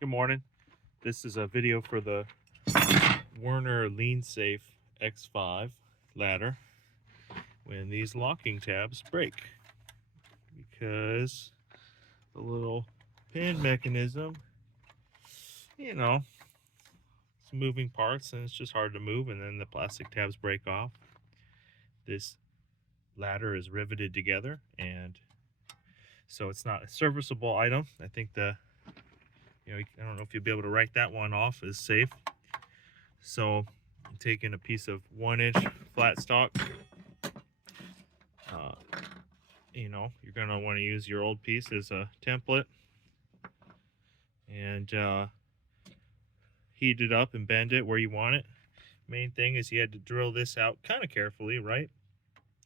Good morning. This is a video for the Werner Lean-Safe X5 ladder when these locking tabs break, because the little pin mechanism, it's moving parts and it's just hard to move, and then the plastic tabs break off. This ladder is riveted together, and so it's not a serviceable item. I think I don't know if you'll be able to write that one off as safe. So I'm taking a piece of 1-inch flat stock. You're going to want to use your old piece as a template, and heat it up and bend it where you want it. Main thing is you had to drill this out kind of carefully, right?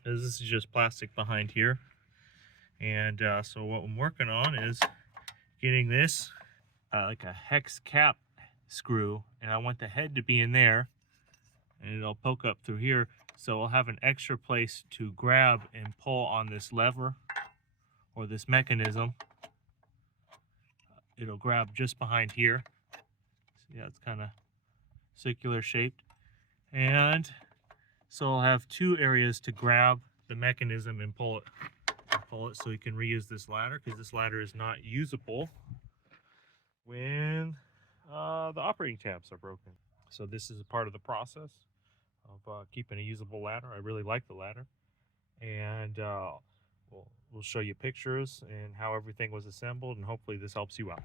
Because this is just plastic behind here. And so what I'm working on is getting this like a hex cap screw, and I want the head to be in there, and it'll poke up through here, so I'll have an extra place to grab and pull on this lever or this mechanism. It'll grab just behind here. See how it's kind of circular shaped, and so I'll have two areas to grab the mechanism and pull it so you can reuse this ladder, because this ladder is not usable when the operating tabs are broken. So this is a part of the process of keeping a usable ladder. I really like the ladder, and we'll show you pictures and how everything was assembled, and hopefully this helps you out.